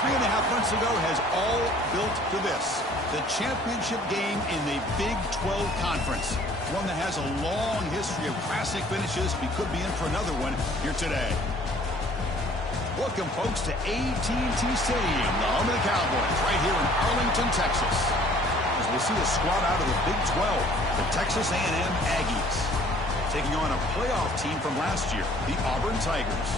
3.5 months ago has all built to this. The championship game in the Big 12 Conference. One that has a long history of classic finishes. We could be in for another one here today. Welcome, folks, to AT&T Stadium, the home of the Cowboys, right here in Arlington, Texas. As we'll see a squad out of the Big 12, the Texas A&M Aggies, taking on a playoff team from last year, the Auburn Tigers.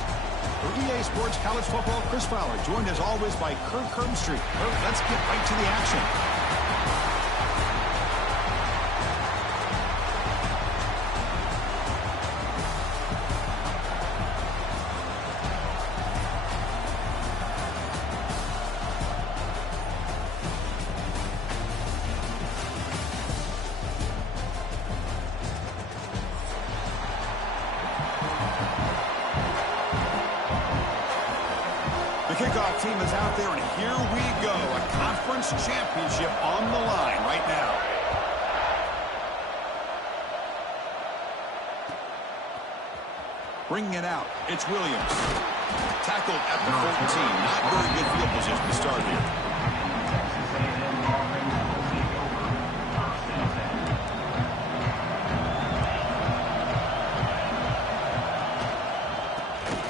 For EA Sports College Football, Chris Fowler, joined as always by Kirk Herbstreit. Kirk, let's get right to the action. The kickoff team is out there, and here we go. A conference championship on the line right now. Bringing it out, it's Williams. Tackled at the 14. Not very good field position to start here.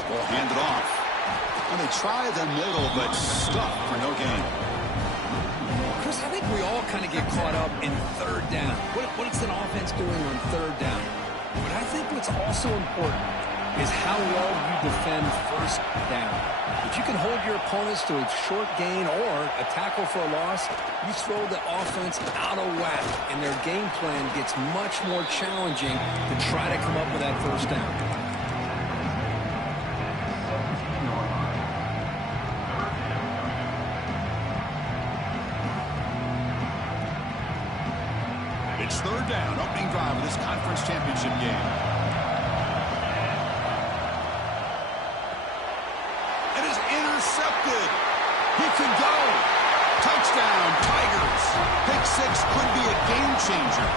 Ball handed off. And they try the middle, but stuck for no gain. Chris, I think we all kind of get caught up in third down. What is an offense doing on third down? But I think what's also important is how well you defend first down. If you can hold your opponents to a short gain or a tackle for a loss, you throw the offense out of whack, and their game plan gets much more challenging to try to come up with that first down. It's third down, opening drive of this conference championship game. It is intercepted. He could go. Touchdown, Tigers. Pick six could be a game changer.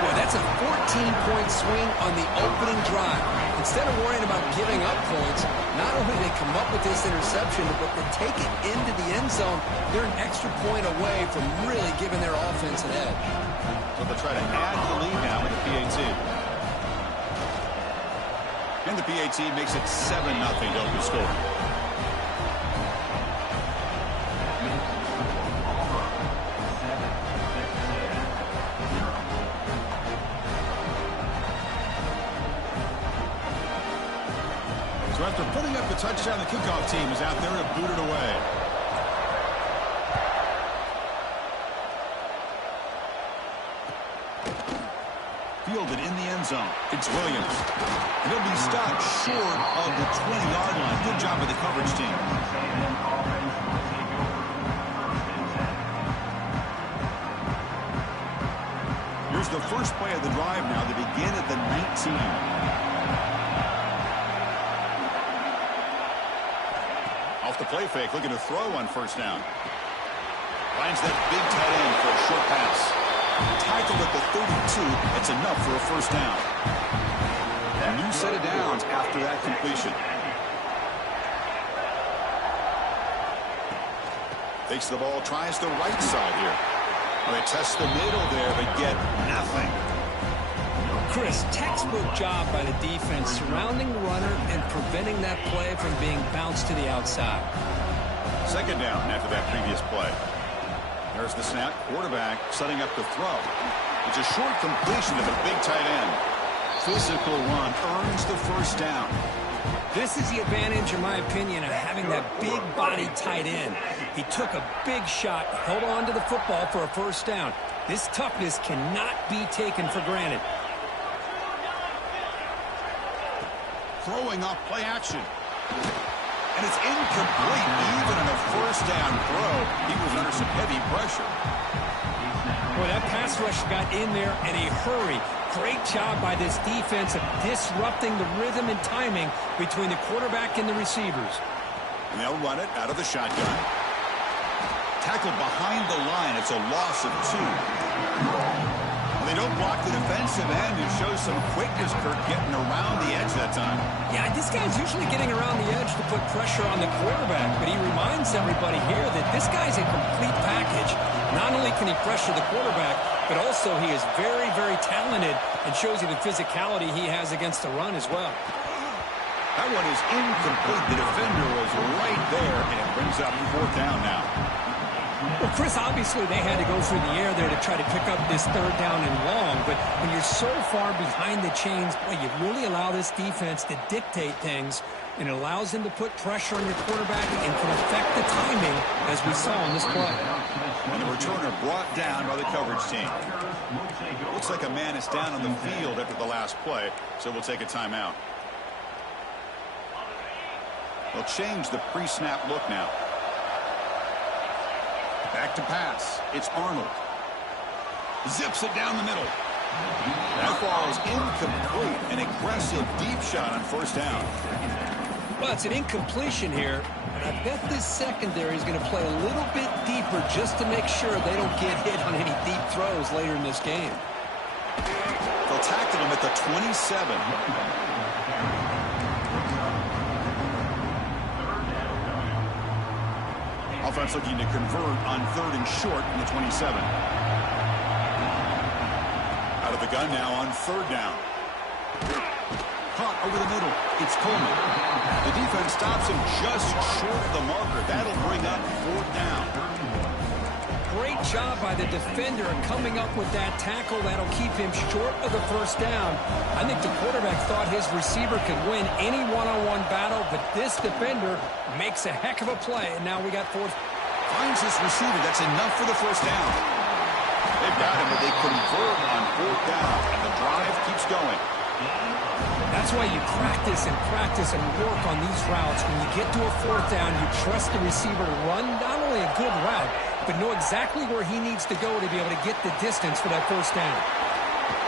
Boy, that's a 14-point swing on the opening drive. Instead of worrying about giving up points, not only do they come up with this interception, but they take it into the end zone. They're an extra point away from really giving their offense an edge. So they'll try to add to the lead now with the PAT. And the PAT makes it 7-0 to open score. So after putting up the touchdown, the kickoff team is out there to boot it away. Fielded in the end zone. It's Williams. And he'll be stopped short of the 20-yard line. Good job of the coverage team. Here's the first play of the drive now. They begin at the 19. Off the play fake, looking to throw on first down. Finds that big tight end for a short pass. Tackled at the 32. That's enough for a first down. A new set of downs after that completion. Takes the ball, tries the right side here. Well, they test the middle there, but get nothing. Chris, textbook job by the defense surrounding the runner and preventing that play from being bounced to the outside. Second down after that previous play. There's the snap. Quarterback setting up the throw. It's a short completion of a big tight end. Physical run earns the first down. This is the advantage, in my opinion, of having that big body tight end. He took a big shot, held on to the football for a first down. This toughness cannot be taken for granted. Throwing off play action. And it's incomplete. Even in a first down throw, he was under some heavy pressure. Boy, that pass rush got in there in a hurry. Great job by this defense of disrupting the rhythm and timing between the quarterback and the receivers. And they'll run it out of the shotgun. Tackled behind the line. It's a loss of 2. They don't block the defensive end and show some quickness, Kirk, getting around the edge that time. Yeah, this guy's usually getting around the edge to put pressure on the quarterback, but he reminds everybody here that this guy's a complete package. Not only can he pressure the quarterback, but also he is very, very talented and shows you the physicality he has against the run as well. That one is incomplete. The defender was right there, and it brings up 4th down now. Well, Chris, obviously they had to go through the air there to try to pick up this 3rd down and long, but when you're so far behind the chains, boy, you really allow this defense to dictate things, and it allows them to put pressure on your quarterback and can affect the timing, as we saw in this play. And the returner brought down by the coverage team. Looks like a man is down on the field after the last play, so we'll take a timeout. They'll change the pre-snap look now. Back to pass. It's Arnold. Zips it down the middle. That ball is incomplete. An aggressive deep shot on 1st down. Well, it's an incompletion here, and I bet this secondary is going to play a little bit deeper just to make sure they don't get hit on any deep throws later in this game. They'll tackle him at the 27. Offense looking to convert on 3rd and short from the 27. Out of the gun now on 3rd down. Caught over the middle. It's Coleman. The defense stops him just short of the marker. That'll bring up 4th down. Great job by the defender coming up with that tackle. That'll keep him short of the 1st down. I think the quarterback thought his receiver could win any one-on-one battle, but this defender makes a heck of a play, and now we got 4th. Finds this receiver. That's enough for the 1st down. They've got him, but they convert on 4th down, and the drive keeps going. That's why you practice and work on these routes. When you get to a 4th down, you trust the receiver to run not only a good route, but know exactly where he needs to go to be able to get the distance for that 1st down.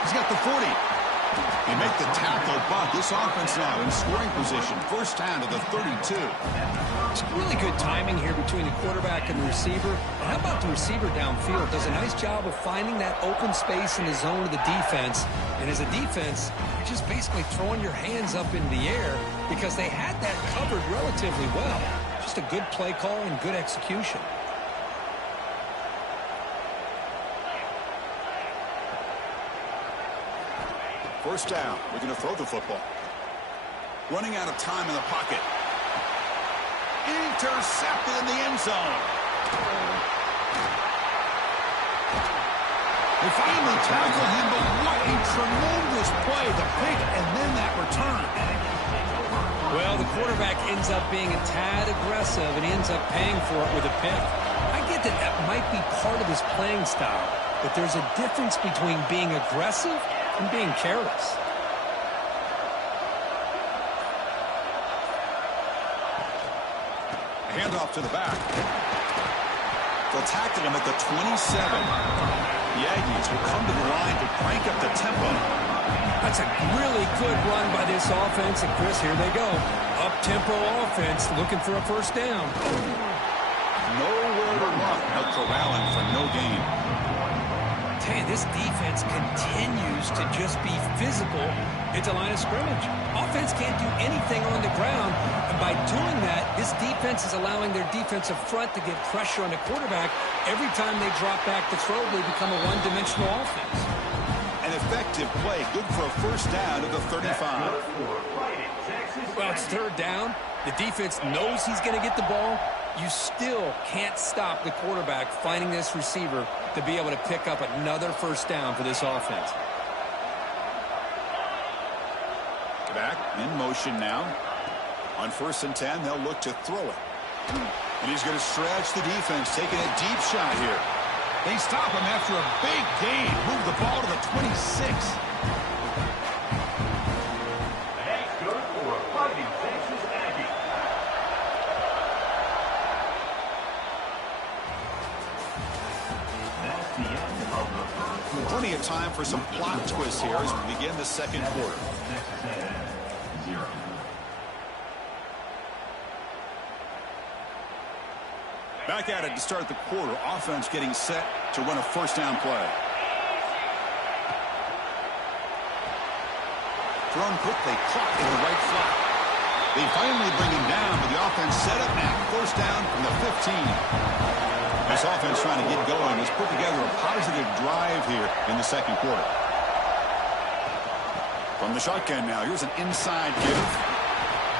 He's got the 40. They make the tackle, but this offense now in scoring position. 1st down to the 32. It's really good timing here between the quarterback and the receiver. And how about the receiver downfield? Does a nice job of finding that open space in the zone of the defense. And as a defense, you're just basically throwing your hands up in the air because they had that covered relatively well. Just a good play call and good execution. First down. We're going to throw the football. Running out of time in the pocket. Intercepted in the end zone. They finally tackle him, but what a tremendous play. The pick and then that return. Well, the quarterback ends up being a tad aggressive, and he ends up paying for it with a pick. I get that that might be part of his playing style, but there's a difference between being aggressive and being careless. Handoff to the back. They'll tackle him at the 27. The Aggies will come to the line to crank up the tempo. That's a really good run by this offense, and Chris, here they go. Up-tempo offense looking for a 1st down. Nowhere to run. They'll corral him for no gain. Hey, this defense continues to just be physical at the line of scrimmage. Offense can't do anything on the ground, and by doing that, this defense is allowing their defensive front to get pressure on the quarterback. Every time they drop back to throw, they become a one-dimensional offense. An effective play, good for a 1st down to the 35. Well, it's 3rd down. The defense knows he's going to get the ball. You still can't stop the quarterback finding this receiver to be able to pick up another 1st down for this offense. Back in motion now. On 1st and 10, they'll look to throw it. And he's going to stretch the defense, taking a deep shot here. They stop him after a big gain. Move the ball to the 26. That's good for a Fighting Texas Aggie. That's the end of the first. Plenty of time for some plot twists here as we begin the 2nd quarter. Back at it to start the quarter. Offense getting set to run a 1st down play. thrown quickly, caught in the right flat. They finally bring him down, but the offense set up now. First down from the 15. This offense trying to get going has put together a positive drive here in the second quarter. From the shotgun now, here's an inside give.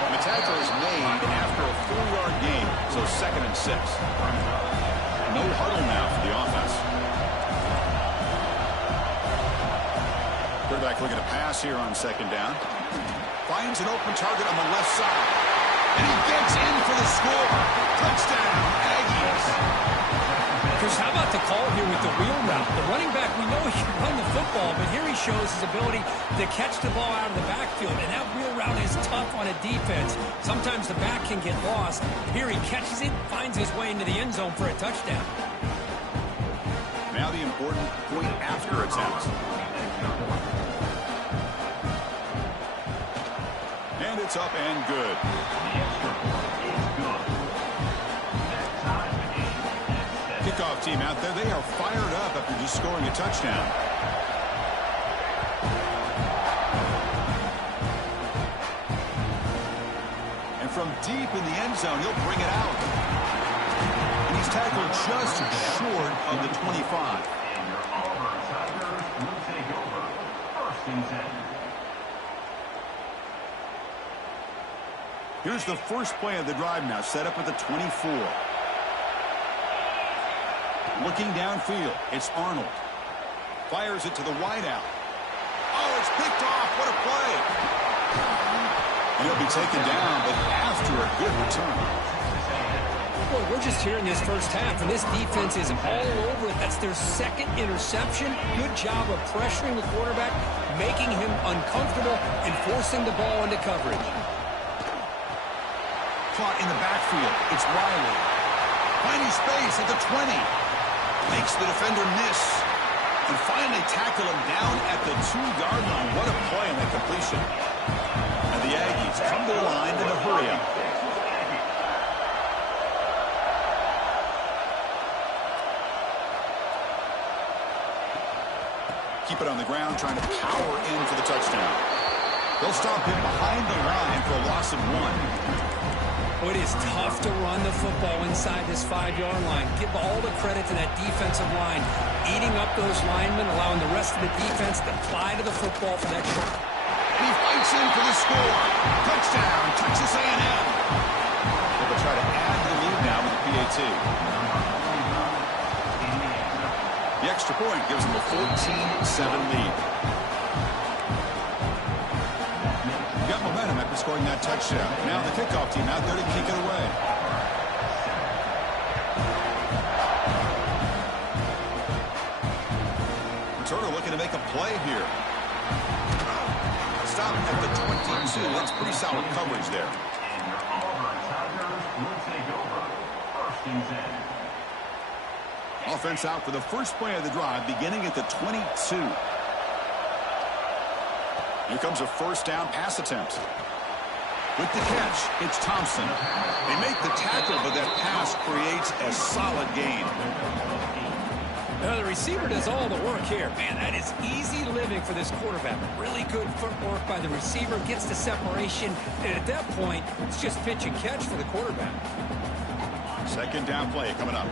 And the tackle is made after a 4-yard gain, so 2nd and 6. No huddle now for the offense. Quarterback looking to pass here on 2nd down. Finds an open target on the left side. And he gets in for the score. Touchdown, Aggies. Chris, how about the call here with the wheel route? The running back, we know he can run the football, but here he shows his ability to catch the ball out of the backfield, and that wheel route is tough on a defense. Sometimes the back can get lost. Here he catches it, finds his way into the end zone for a touchdown. Now the important point after attempt. And it's up and good. Kickoff team out there, they are fired up after just scoring a touchdown. And from deep in the end zone, he'll bring it out. And he's tackled just short of the 25. Here's the first play of the drive now, set up at the 24. Looking downfield, it's Arnold. Fires it to the wideout. Oh, it's picked off. What a play. And he'll be taken down, but after a good return. Well, we're just here in this first half, and this defense is all over it. That's their 2nd interception. Good job of pressuring the quarterback, making him uncomfortable, and forcing the ball into coverage. Caught in the backfield. It's Riley. Finding space at the 20. Makes the defender miss. And finally tackle him down at the 2-yard line. What a play on that completion. And the Aggies come to the line in a hurry up. Keep it on the ground, trying to power in for the touchdown. They'll stop him behind the line for a loss of 1. It is tough to run the football inside this 5-yard line. Give all the credit to that defensive line, eating up those linemen, allowing the rest of the defense to fly to the football for that shot. And he fights in for the score. Touchdown, Texas A&M. They'll try to add the lead now with the PAT. The extra point gives them a 14-7 lead. Got momentum after scoring that touchdown. Now the kickoff team out there to kick it away. Returner looking to make a play here. Stop at the 22. That's pretty solid coverage there. Offense out for the first play of the drive, beginning at the 22. Here comes a first down pass attempt. With the catch, it's Thompson. They make the tackle, but that pass creates a solid gain. Now the receiver does all the work here. Man, that is easy living for this quarterback. Really good footwork by the receiver, gets the separation, and at that point, it's just pitch and catch for the quarterback. Second down play coming up.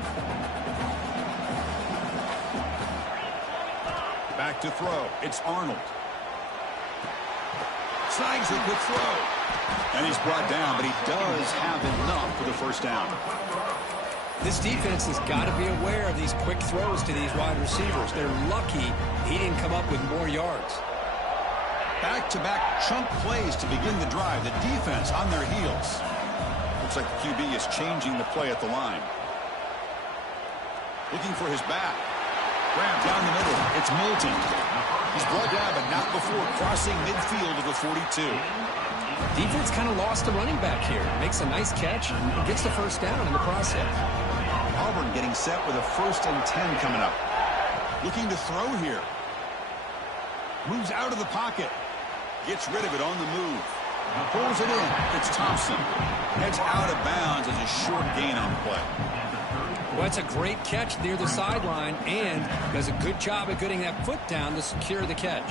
Back to throw. It's Arnold. Snags the quick throw. And he's brought down, but he does have enough for the first down. This defense has got to be aware of these quick throws to these wide receivers. They're lucky he didn't come up with more yards. Back-to-back chunk plays to begin the drive. The defense on their heels. Looks like the QB is changing the play at the line. Looking for his back. Grab down the middle. It's Moulton. He's brought down, but not before crossing midfield of the 42. Defense kind of lost the running back here. Makes a nice catch and gets the first down in the process. Auburn getting set with a 1st and 10 coming up. Looking to throw here. Moves out of the pocket. Gets rid of it on the move. Pulls it in. It's Thompson. Heads out of bounds as a short gain on the play. Well, that's a great catch near the sideline and does a good job of getting that foot down to secure the catch.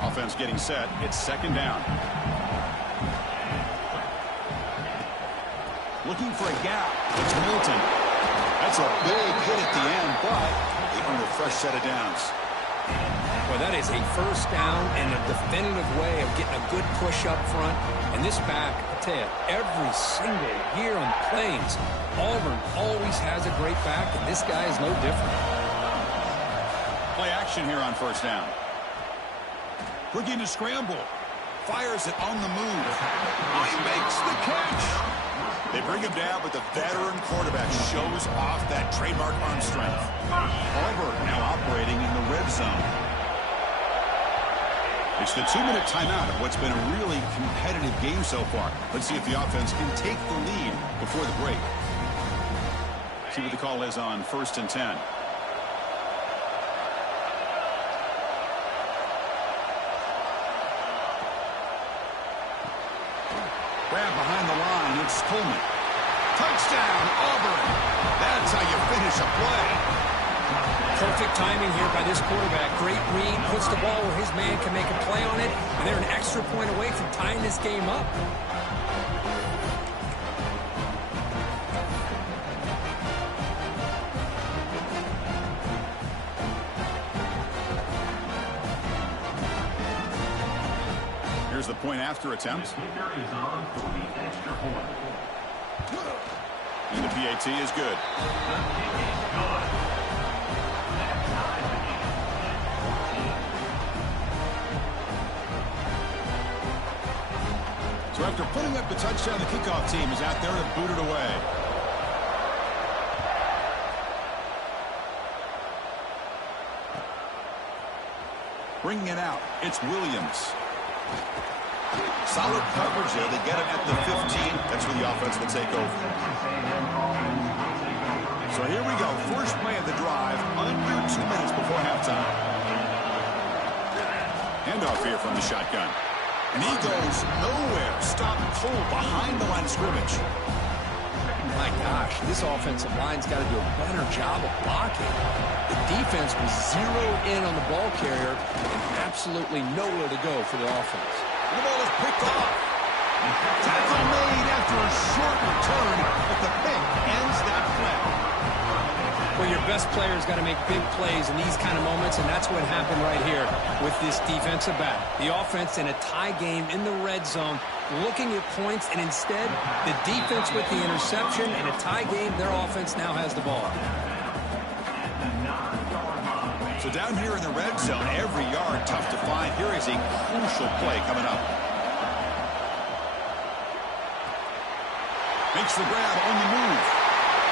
Offense getting set. It's second down. Looking for a gap. It's Milton. That's a big hit at the end, but they earn a fresh set of downs. Well, that is a first down and a definitive way of getting a good push up front. And this back, I tell you, every single year on Plains, Auburn always has a great back, and this guy is no different. Play action here on first down. Looking to scramble. Fires it on the move. Oh, he makes the catch. They bring him down, but the veteran quarterback shows off that trademark arm strength. Auburn now operating in the red zone. It's the 2-minute timeout of what's been a really competitive game so far. Let's see if the offense can take the lead before the break. See what the call is on 1st and 10. Grab behind the line. It's Coleman. Touchdown, Auburn. That's how you finish a play. Perfect timing here by this quarterback. Great read. Puts the ball where his man can make a play on it. And they're an extra point away from tying this game up. Here's the point after attempt. And the PAT is good. So after putting up the touchdown, the kickoff team is out there to boot it away. Bringing it out, it's Williams. Solid coverage there. They get it at the 15. That's where the offense will take over. So here we go. First play of the drive, under 2 minutes before halftime. Handoff here from the shotgun. And he goes nowhere. Stop cold behind the line of scrimmage. My gosh, this offensive line's got to do a better job of blocking. The defense was zeroed in on the ball carrier and absolutely nowhere to go for the offense. The ball is picked off. Tackle made after a short return, but the pick ends that play. Well, your best player's got to make big plays in these kind of moments, and that's what happened right here with this defensive back. The offense in a tie game in the red zone, looking at points, and instead, the defense with the interception. In a tie game, their offense now has the ball. So down here in the red zone, every yard tough to find. Here is a crucial play coming up. Makes the grab on the move.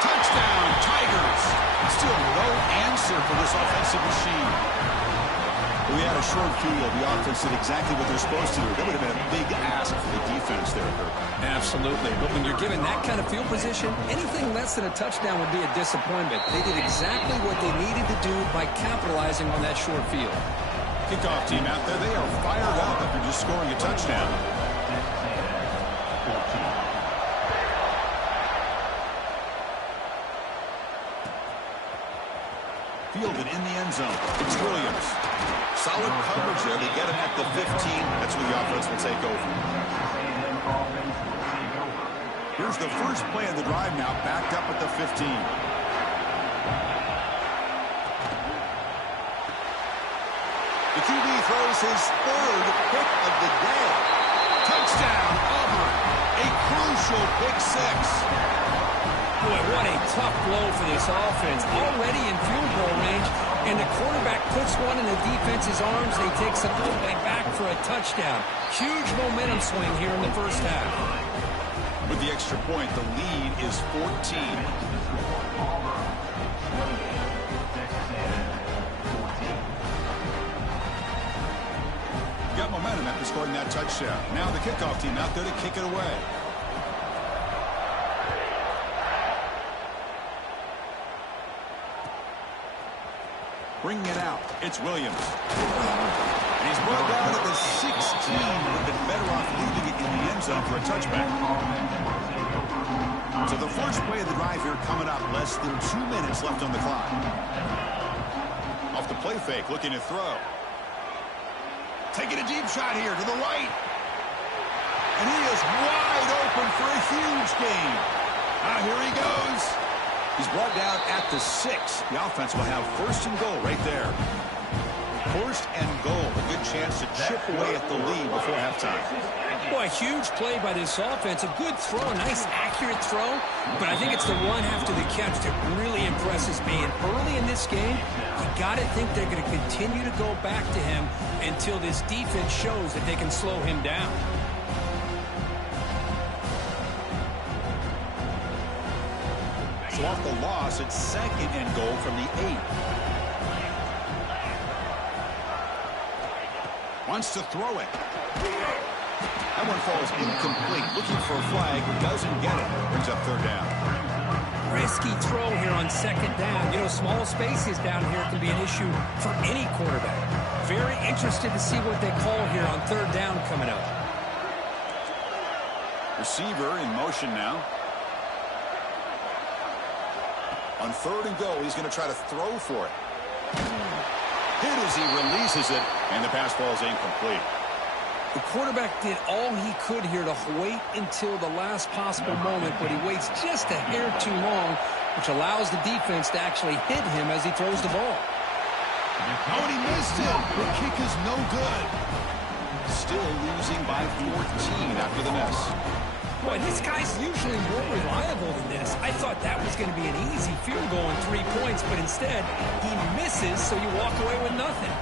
Touchdown, Tigers. Still no answer for this offensive machine. We had a short field. The offense did exactly what they're supposed to do. That would have been a big ask for the defense there, Kirk. Absolutely. But when you're given that kind of field position, anything less than a touchdown would be a disappointment. They did exactly what they needed to do by capitalizing on that short field. Kickoff team out there, they are fired up after just scoring a touchdown. Fielded in the end zone. It's Williams. Solid coverage there. They get him at the 15. That's where the offense will take over. Here's the first play of the drive now, backed up at the 15. The QB throws his third pick of the day. Touchdown, Auburn. A crucial pick six. Boy, what a tough blow for this offense. Already in field goal range, and the quarterback puts one in the defense's arms. They take some all the way back for a touchdown. Huge momentum swing here in the first half. With the extra point, the lead is 14. Got momentum after scoring that touchdown. Now the kickoff team out there to kick it away. Bringing it out, it's Williams. And he's brought down at the 16. Would have been better off leaving it in the end zone for a touchback. So the first play of the drive here coming up. Less than 2 minutes left on the clock. Off the play fake, looking to throw. Taking a deep shot here to the right. And he is wide open for a huge gain. Here he goes. He's brought down at the 6. The offense will have first and goal right there. First and goal. A good chance to chip away at the lead before halftime. Boy, a huge play by this offense. A good throw, a nice accurate throw. But I think it's the run after the catch that really impresses me. And early in this game, you got to think they're going to continue to go back to him until this defense shows that they can slow him down. So off the loss, it's second and goal from the 8. Wants to throw it. That one falls incomplete. Looking for a flag, doesn't get it. Brings up third down. Risky throw here on second down. You know, small spaces down here can be an issue for any quarterback. Very interested to see what they call here on third down coming up. Receiver in motion now. On third and goal, he's going to try to throw for it. Hit as he releases it, and the pass ball is incomplete. The quarterback did all he could here to wait until the last possible moment, but he waits just a hair too long, which allows the defense to actually hit him as he throws the ball. Oh, and he missed it. The kick is no good. Still losing by 14 after the miss. Boy, this guy's usually more reliable than this. I thought that was going to be an easy field goal and 3 points, but instead, he misses, so you walk away with nothing.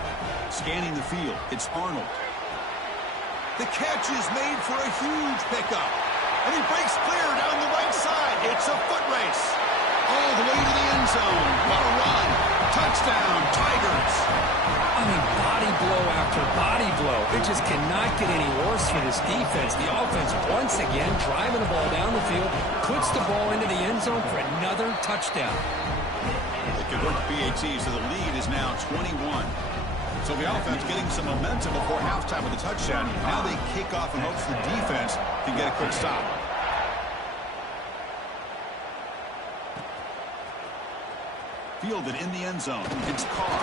Scanning the field, it's Arnold. The catch is made for a huge pickup. And he breaks clear down the right side. It's a foot race. All the way to the end zone. What a run. Touchdown, Tigers. I mean, body blow after body blow. It just cannot get any worse for this defense. The offense, once again, driving the ball down the field, puts the ball into the end zone for another touchdown. They convert to PAT, so the lead is now 21. So the offense getting some momentum before halftime with a touchdown. Now they kick off in hopes the defense can get a quick stop. Fielded in the end zone. It's Carr.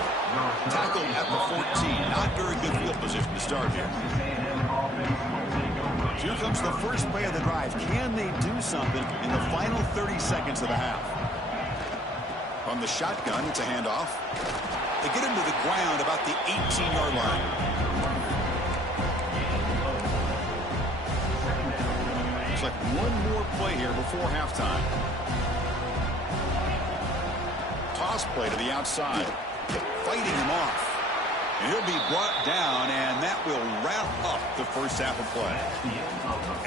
Tackled at the 14. Not very good field position to start here. Here comes the first play of the drive. Can they do something in the final 30 seconds of the half? From the shotgun, it's a handoff. They get him to the ground about the 18-yard line. Looks like one more play here before halftime. Toss play to the outside. Fighting him off. And he'll be brought down, and that will wrap up the first half of play.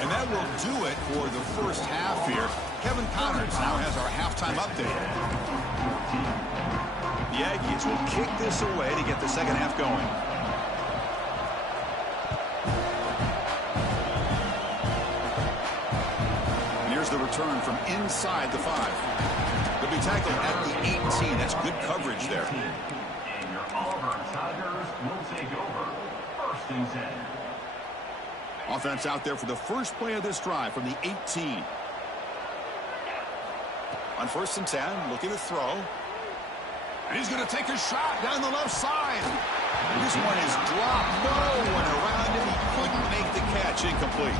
And that will do it for the first half here. Kevin Connors now has our halftime update. The Aggies will kick this away to get the second half going. And here's the return from inside the 5. They'll be tackled at the 18. That's good coverage there. And your Auburn Tigers will take over. First and 10. Offense out there for the first play of this drive from the 18. On first and 10, looking to throw. And he's going to take a shot down the left side. And this one is dropped. No one around him. He couldn't make the catch. Incomplete.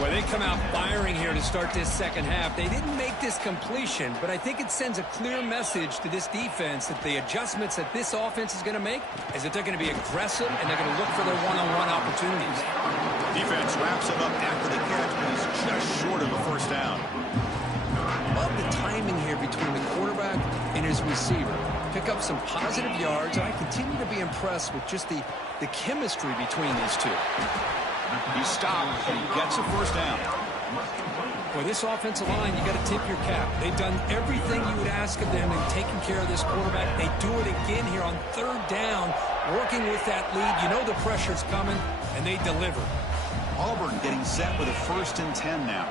Well, they come out firing here to start this second half. They didn't make this completion, but I think it sends a clear message to this defense that the adjustments that this offense is going to make is that they're going to be aggressive and they're going to look for their one-on-one opportunities. Defense wraps him up after the catch, but he's just short of a first down. Love the timing here between the quarterback and his receiver. Pick up some positive yards, and I continue to be impressed with just the chemistry between these two. He stopped, and he gets a first down. Boy, this offensive line, you got to tip your cap. They've done everything you would ask of them in taking care of this quarterback. They do it again here on third down, working with that lead. You know the pressure's coming, and they deliver. Auburn getting set with a first and 10 now.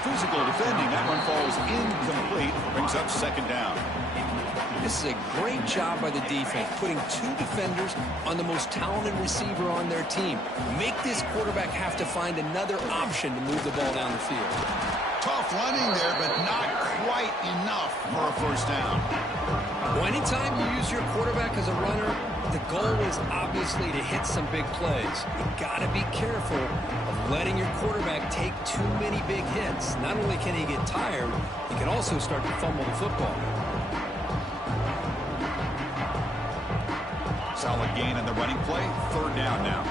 Physical defending. That one falls incomplete. Brings up second down. This is a great job by the defense, putting 2 defenders on the most talented receiver on their team. Make this quarterback have to find another option to move the ball down the field. Tough running there, but not quite enough for a first down. Well, anytime you use your quarterback as a runner, the goal is obviously to hit some big plays. You got to be careful of letting your quarterback take too many big hits. Not only can he get tired, he can also start to fumble the football. Solid gain in the running play. Third down now.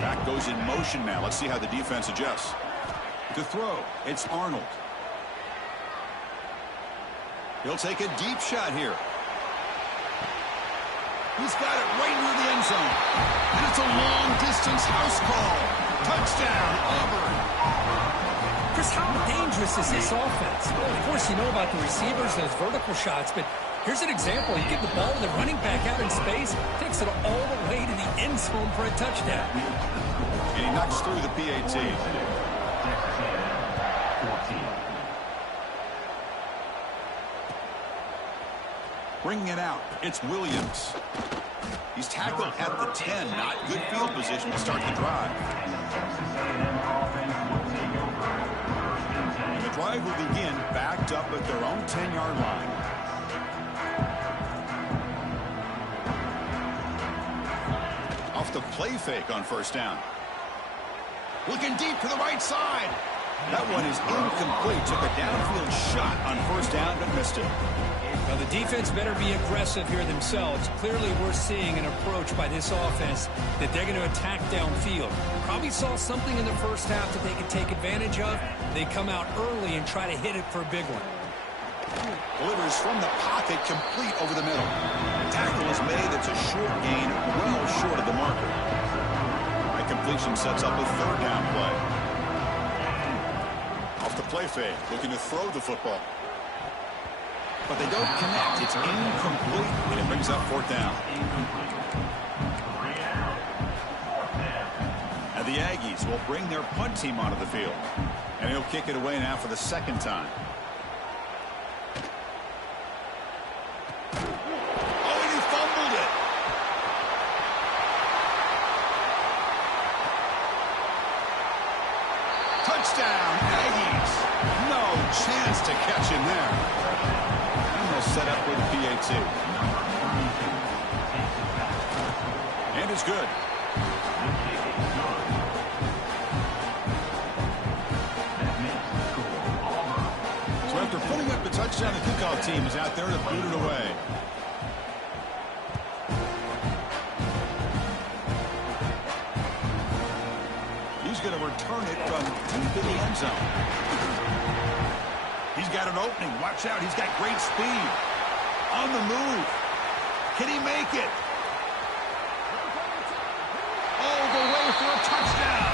Back goes in motion now. Let's see how the defense adjusts. To throw, it's Arnold. He'll take a deep shot here. He's got it right near the end zone. And it's a long-distance house call. Touchdown, Auburn. Chris, how dangerous is this offense? Well, of course, you know about the receivers, those vertical shots, but here's an example. You get the ball to the running back out in space, takes it all the way to the end zone for a touchdown. And he knocks through the PAT. Bringing it out, it's Williams. He's tackled at the 10. Not good field position to start the drive. And the drive will begin backed up at their own 10-yard line. Off the play fake on first down. Looking deep to the right side. That one is incomplete. Took a downfield shot on first down, but missed it. Now, the defense better be aggressive here themselves. Clearly, we're seeing an approach by this offense that they're going to attack downfield. Probably saw something in the first half that they could take advantage of. They come out early and try to hit it for a big one. Delivers from the pocket, complete over the middle. Tackle is made. It's a short gain, well short of the marker. That completion sets up a third down play. Off the play fake, looking to throw the football. But they don't connect. It's incomplete, and it brings up fourth down. And the Aggies will bring their punt team onto the field. And he'll kick it away now for the second time. Oh, and he fumbled it. Touchdown, Aggies. No chance to catch him there. Set up with the PAT. And it's good. So after putting up the touchdown, the kickoff team is out there to boot it away. He's going to return it from deep in the end zone. He's got an opening. Watch out. He's got great speed. On the move. Can he make it? All the way for a touchdown.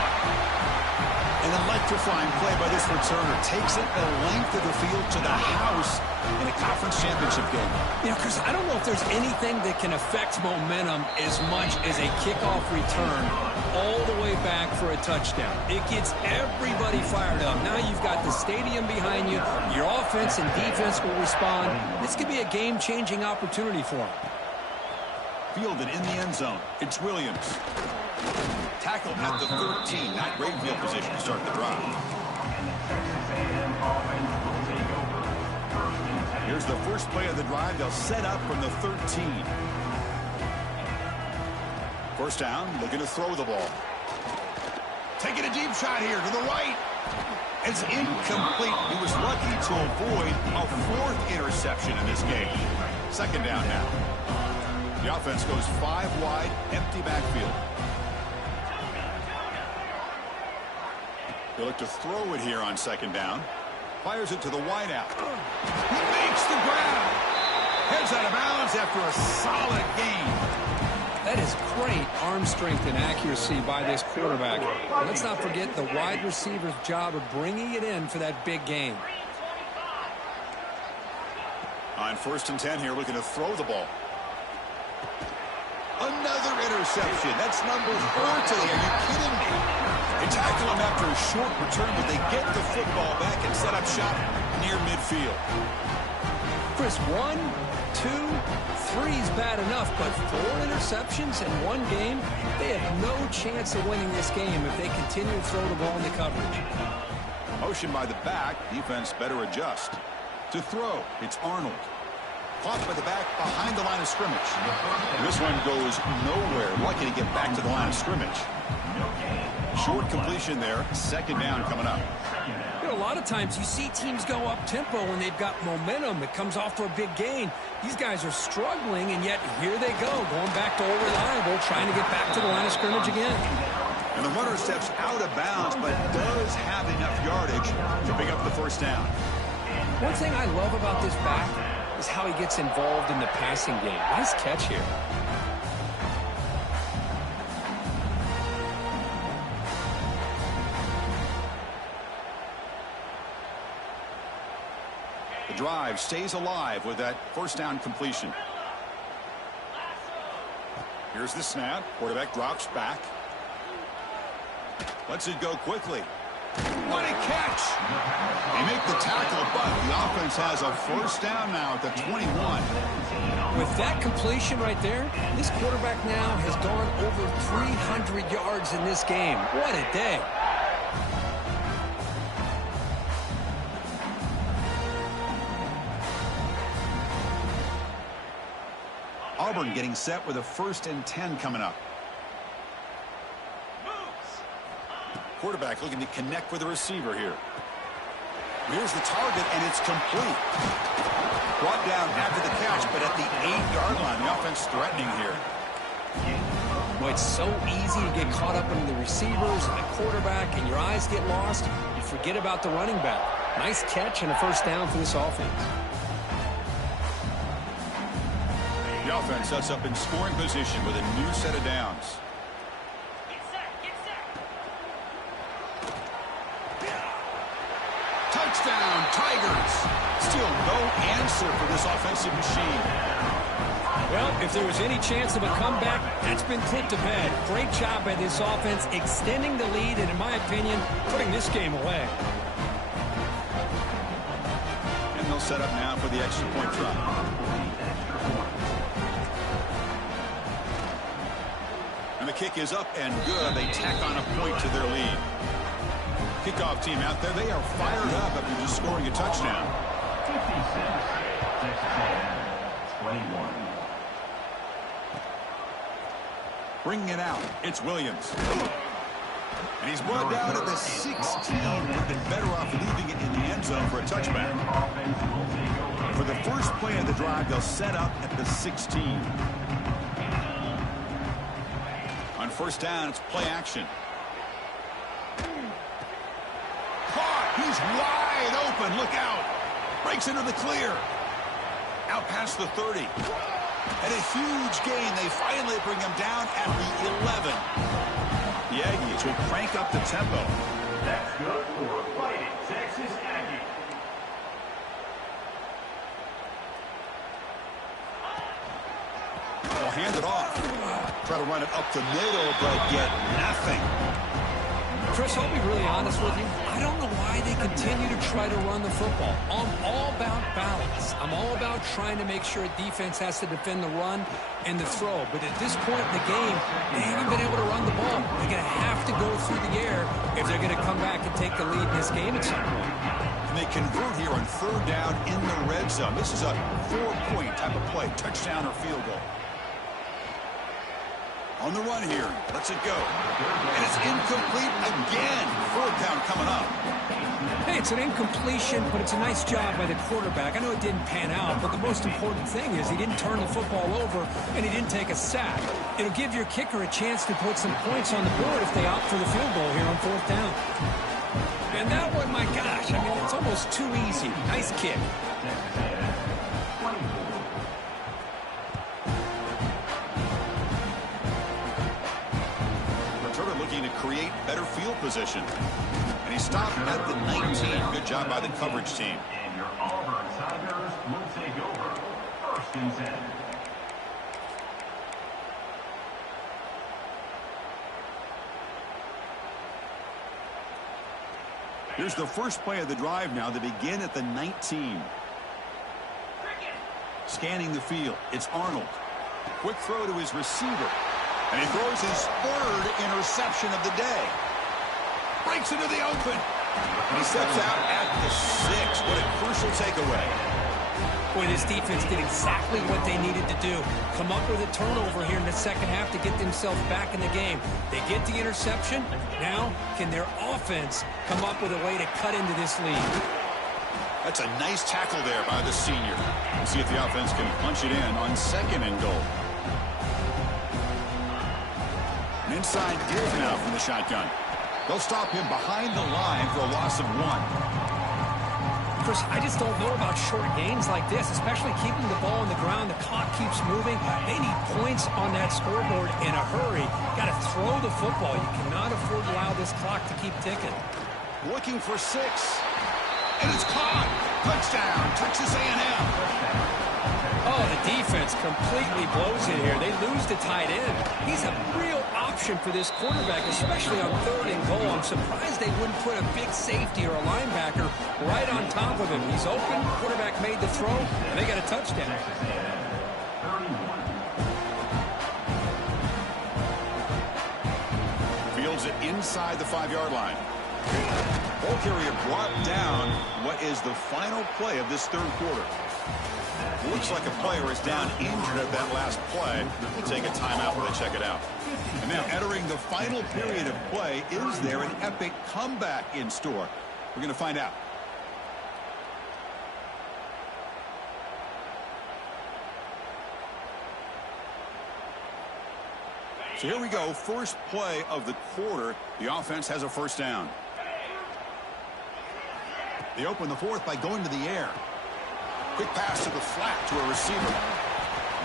An electrifying play by this returner. Takes it the length of the field to the house in a conference championship game. You know, Chris, I don't know if there's anything that can affect momentum as much as a kickoff return all the way back for a touchdown. It gets everybody fired up. Now you've got the stadium behind you. Your offense and defense will respond. This could be a game-changing opportunity for them. Fielded in the end zone. It's Williams. Tackled at the 13. Not great field position to start the drive. Here's the first play of the drive. They'll set up from the 13. First down, looking to throw the ball. Taking a deep shot here to the right. It's incomplete. He was lucky to avoid a fourth interception in this game. Second down now. The offense goes 5 wide, empty backfield. They look to throw it here on second down. Fires it to the wideout. He makes the grab. Heads out of bounds after a solid gain. That is great arm strength and accuracy by this quarterback. Let's not forget the wide receiver's job of bringing it in for that big gain. On first and 10 here, looking to throw the ball. Another interception. That's number 4 today. Are you kidding me? They tackle him after a short return, but they get the football back and set up shop near midfield. Chris, 1, 2, 3 is bad enough, but 4 interceptions in one game, they have no chance of winning this game if they continue to throw the ball into coverage. Motion by the back. Defense better adjust. To throw, it's Arnold. Caught by the back behind the line of scrimmage. This one goes nowhere. Lucky to get back to the line of scrimmage. Short completion there. Second down coming up. You know, a lot of times you see teams go up-tempo when they've got momentum. It comes off for a big gain. These guys are struggling, and yet here they go, going back to old reliable, trying to get back to the line of scrimmage again. And the runner steps out of bounds, but does have enough yardage to pick up the first down. One thing I love about this back is how he gets involved in the passing game. Nice catch here. The drive stays alive with that first down completion. Here's the snap. Quarterback drops back. Lets it go quickly. What a catch! They make the tackle, but the offense has a first down now at the 21. With that completion right there, this quarterback now has gone over 300 yards in this game. What a day. Auburn getting set with a 1st and 10 coming up. Quarterback looking to connect with the receiver here. Here's the target, and it's complete. Brought down after the catch, but at the 8-yard line. The offense threatening here. Boy, it's so easy to get caught up in the receivers and the quarterback, and your eyes get lost. You forget about the running back. Nice catch and a first down for this offense. The offense sets up in scoring position with a new set of downs. Touchdown, Tigers. Still no answer for this offensive machine. Well, if there was any chance of a comeback, that's been put to bed. Great job by this offense extending the lead and, in my opinion, putting this game away. And they'll set up now for the extra point try. And the kick is up and good. They tack on a point to their lead. Kickoff team out there, they are fired up after just scoring a touchdown. 21. Bringing it out, it's Williams. And he's brought down at the 16. Would have been better off leaving it in the end zone for a touchback. For the first play of the drive, they'll set up at the 16. On first down, it's play action. He's wide open. Look out. Breaks into the clear. Out past the 30. And a huge gain. They finally bring him down at the 11. The Aggies will crank up the tempo. That's good for Fighting Texas Aggie. They'll hand it off. Try to run it up the middle, but get nothing. Chris, I'll be really honest with you. I don't know why they continue to try to run the football. I'm all about balance. I'm all about trying to make sure defense has to defend the run and the throw. But at this point in the game, they haven't been able to run the ball. They're going to have to go through the air if they're going to come back and take the lead in this game at some point. And they convert here on third down in the red zone. This is a 4-point type of play, touchdown or field goal. On the run here. Lets it go. And it's incomplete again. Fourth down coming up. Hey, it's an incompletion, but it's a nice job by the quarterback. I know it didn't pan out, but the most important thing is he didn't turn the football over and he didn't take a sack. It'll give your kicker a chance to put some points on the board if they opt for the field goal here on fourth down. And that one, my gosh, I mean, it's almost too easy. Nice kick. Looking to create better field position. And he stopped at the 19. Good job by the coverage team. And your Auburn Tigers will take over. 1st and 10. Here's the first play of the drive now. They begin at the 19. Scanning the field, it's Arnold. Quick throw to his receiver. And he throws his third interception of the day. Breaks into the open. And he steps out at the 6. What a crucial takeaway. Boy, this defense did exactly what they needed to do. Come up with a turnover here in the second half to get themselves back in the game. They get the interception. Now, can their offense come up with a way to cut into this lead? That's a nice tackle there by the senior. We'll see if the offense can punch it in on 2nd and goal. An inside give now from the shotgun. They'll stop him behind the line for a loss of 1. Chris, I just don't know about short gains like this, especially keeping the ball on the ground. The clock keeps moving. They need points on that scoreboard in a hurry. Got to throw the football. You cannot afford to allow this clock to keep ticking. Looking for 6. And it's caught. Touchdown, Texas A&M. Oh, the defense completely blows it here. They lose the tight end. He's a real option for this quarterback, especially on 3rd and goal. I'm surprised they wouldn't put a big safety or a linebacker right on top of him. He's open. Quarterback made the throw, and they got a touchdown. Fields it inside the 5-yard line. Ball carrier brought down. What is the final play of this 3rd quarter? Looks like a player is down injured at that last play. We'll take a timeout while they check it out. And now entering the final period of play, is there an epic comeback in store? We're going to find out. So here we go. First play of the quarter. The offense has a first down. They open the 4th by going to the air. Quick pass to the flat to a receiver.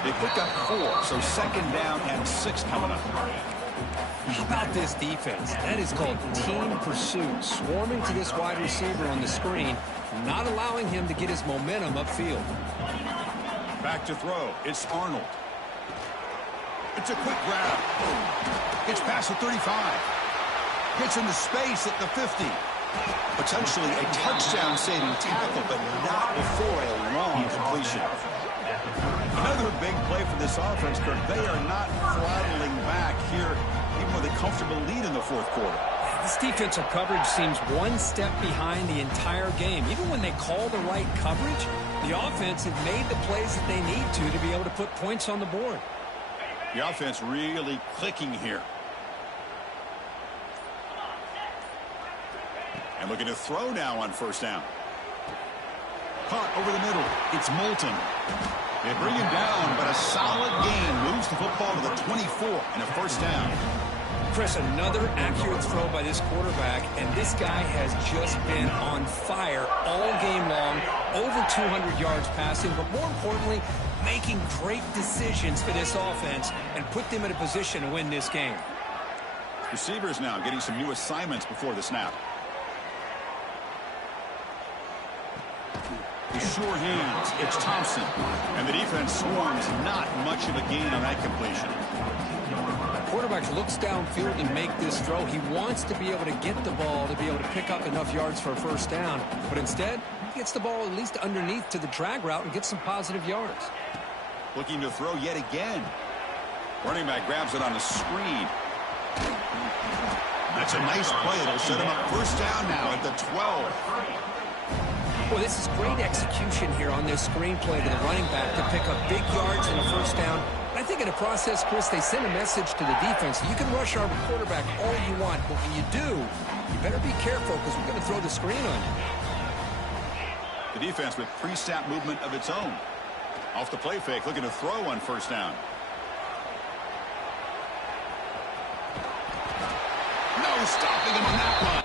They pick up 4, so 2nd down and 6 coming up. How about this defense? That is called team pursuit. Swarming to this wide receiver on the screen, not allowing him to get his momentum upfield. Back to throw. It's Arnold. It's a quick grab. Gets past the 35. Gets into space at the 50. Potentially a touchdown-saving tackle, but not before a long completion. Another big play for this offense, Kirk. They are not throttling back here, even with a comfortable lead in the 4th quarter. This defensive coverage seems one step behind the entire game. Even when they call the right coverage, the offense has made the plays that they need to be able to put points on the board. The offense really clicking here. And looking to throw now on 1st down. Caught over the middle. It's Moulton. They bring him down, but a solid gain moves the football to the 24 and a 1st down. Chris, another accurate throw by this quarterback, and this guy has just been on fire all game long. Over 200 yards passing, but more importantly, making great decisions for this offense and put them in a position to win this game. Receivers now getting some new assignments before the snap. Sure hands. It's Thompson. And the defense swarms. Not much of a gain on that completion. Quarterback looks downfield and make this throw. He wants to be able to get the ball to be able to pick up enough yards for a 1st down. But instead, he gets the ball at least underneath to the drag route and gets some positive yards. Looking to throw yet again. Running back grabs it on the screen. That's a nice play. It'll set him up 1st down now at the 12. Well, this is great execution here on this screenplay to the running back to pick up big yards and a 1st down. I think in the process, Chris, they send a message to the defense. You can rush our quarterback all you want, but when you do, you better be careful because we're going to throw the screen on you. The defense with pre-snap movement of its own. Off the play fake, looking to throw on 1st down. No stopping him on that one.